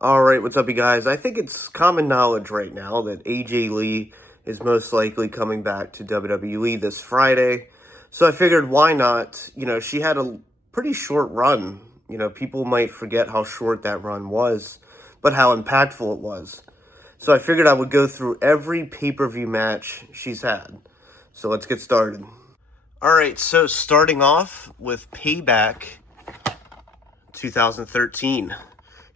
Alright, what's up, you guys? I think it's common knowledge right now that AJ Lee is most likely coming back to WWE this Friday. So I figured, why not? She had a pretty short run. People might forget how short that run was, but how impactful it was. So I figured I would go through every pay-per-view match she's had. So let's get started. Alright, so starting off with Payback 2013.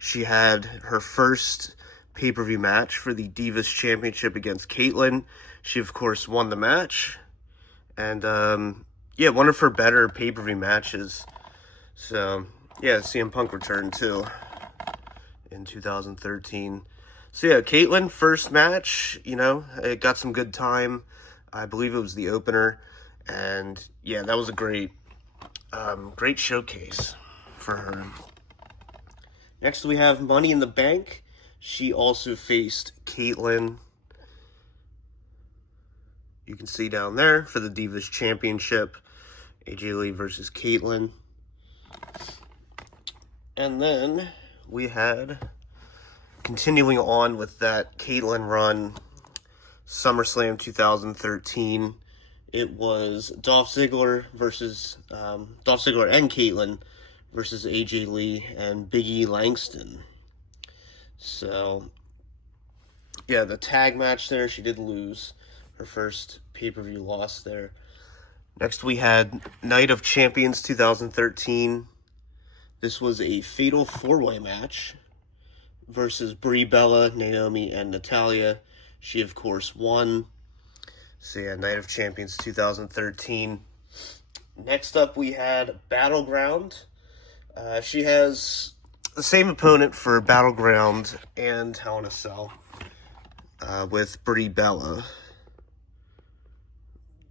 She had her first pay-per-view match for the Divas Championship against Caitlyn. She, of course, won the match. And, one of her better pay-per-view matches. So, yeah, CM Punk returned, too, in 2013. So, yeah, Caitlyn, first match, it got some good time. I believe it was the opener. And, yeah, that was a great showcase for her. Next, we have Money in the Bank. She also faced Caitlyn. You can see down there for the Divas Championship. AJ Lee versus Caitlyn. And then we had, continuing on with that Caitlyn run, SummerSlam 2013. It was Dolph Ziggler and Caitlyn versus AJ Lee and Big E Langston. So, yeah, the tag match there, she did lose her first pay-per-view loss there. Next, we had Night of Champions 2013. This was a fatal four-way match versus Brie Bella, Naomi, and Natalya. She, of course, won. So, yeah, Night of Champions 2013. Next up, we had Battleground. She has the same opponent for Battleground and Hell in a Cell with Brie Bella.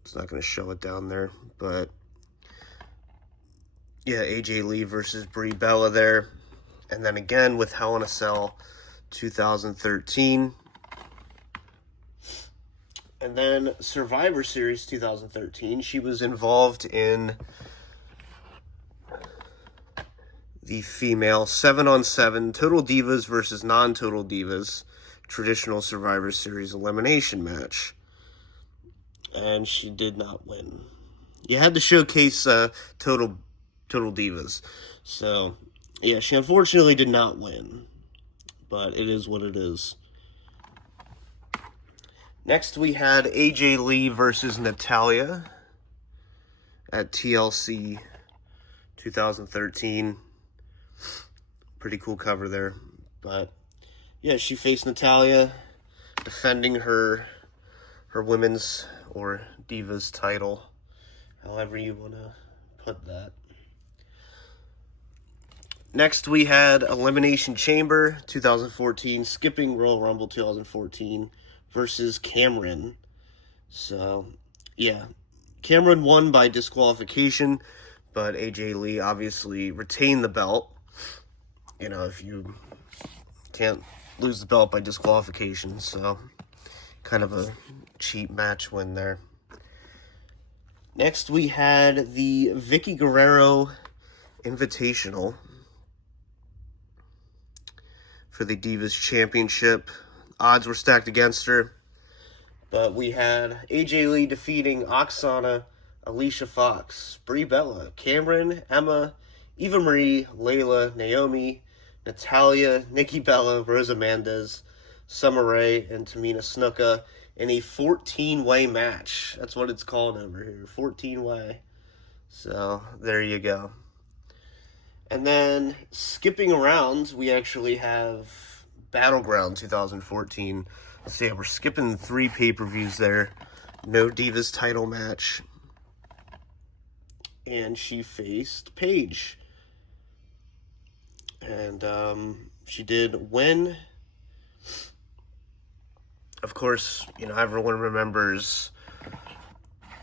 It's not going to show it down there, but yeah, AJ Lee versus Brie Bella there. And then again with Hell in a Cell 2013. And then Survivor Series 2013. She was involved in the female 7-on-7 Total Divas versus Non-Total Divas traditional Survivor Series elimination match. And she did not win. You had to showcase Total Divas. So, yeah, she unfortunately did not win. But it is what it is. Next, we had AJ Lee versus Natalya at TLC 2013. Pretty cool cover there. But, yeah, she faced Natalya, defending her women's or Divas title, however you want to put that. Next, we had Elimination Chamber 2014, skipping Royal Rumble 2014 versus Cameron. So, yeah, Cameron won by disqualification, but AJ Lee obviously retained the belt. If you can't lose the belt by disqualification, so kind of a cheap match win there. Next, we had the Vicky Guerrero Invitational for the Divas Championship. Odds were stacked against her, but we had AJ Lee defeating Oksana, Alicia Fox, Brie Bella, Cameron, Emma, Eva Marie, Layla, Naomi, Natalya, Nikki Bella, Rosa Mendez, Summer Rae, and Tamina Snuka in a 14-way match. That's what it's called over here, 14-way. So, there you go. And then, skipping around, we actually have Battleground 2014. Let's see, we're skipping 3 pay-per-views there. No Divas title match. And she faced Paige. And she did win. Of course, everyone remembers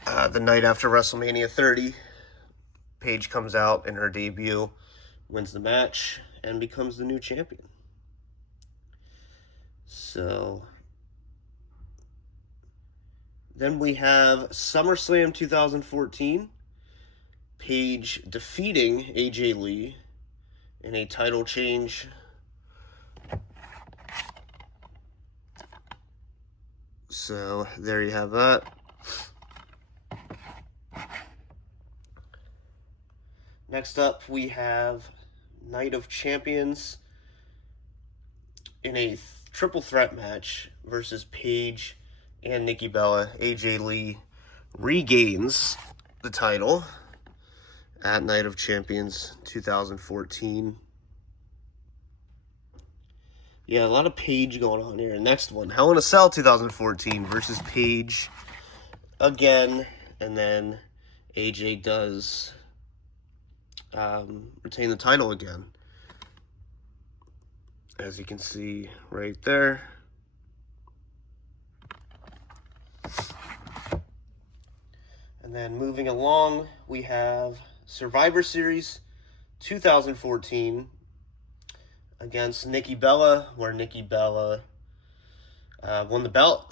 the night after WrestleMania 30. Paige comes out in her debut, wins the match, and becomes the new champion. So, then we have SummerSlam 2014. Paige defeating AJ Lee in a title change So there you have that. Next up, we have Night of Champions in a triple threat match versus Paige and Nikki Bella. AJ Lee regains the title at Night of Champions 2014. Yeah, a lot of Paige going on here. Next one, Hell in a Cell 2014 versus Paige again. And then AJ does retain the title again. As you can see right there. And then moving along, we have Survivor Series 2014 against Nikki Bella, where Nikki Bella won the belt.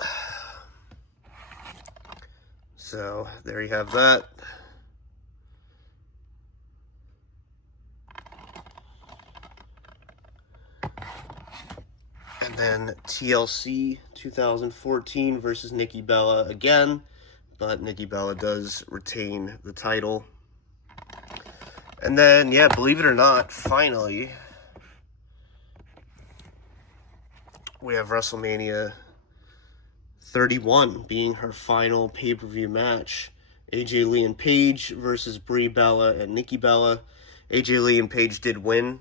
So there you have that. And then TLC 2014 versus Nikki Bella again, but Nikki Bella does retain the title. And then, yeah, believe it or not, finally, we have WrestleMania 31 being her final pay-per-view match. AJ Lee and Paige versus Brie Bella and Nikki Bella. AJ Lee and Paige did win,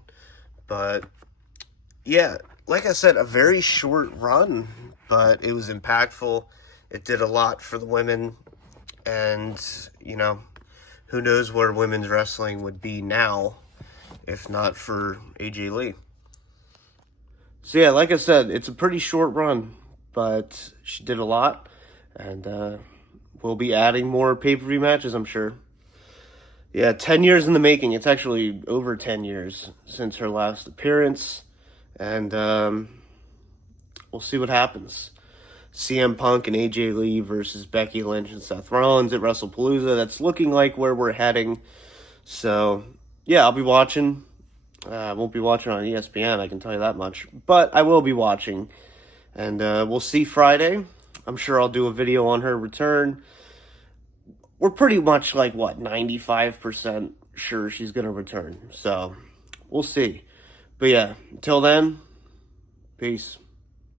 but yeah, like I said, a very short run, but it was impactful. It did a lot for the women, and, you know, who knows where women's wrestling would be now if not for AJ Lee. So yeah, like I said, it's a pretty short run, but she did a lot, and we'll be adding more pay-per-view matches, I'm sure. Yeah, 10 years in the making. It's actually over 10 years since her last appearance, and we'll see what happens. CM Punk and AJ Lee versus Becky Lynch and Seth Rollins at WrestlePalooza. That's looking like where we're heading. So, yeah, I'll be watching. I won't be watching on ESPN, I can tell you that much. But I will be watching. And we'll see Friday. I'm sure I'll do a video on her return. We're pretty much like, 95% sure she's going to return. So, we'll see. But yeah, until then, peace.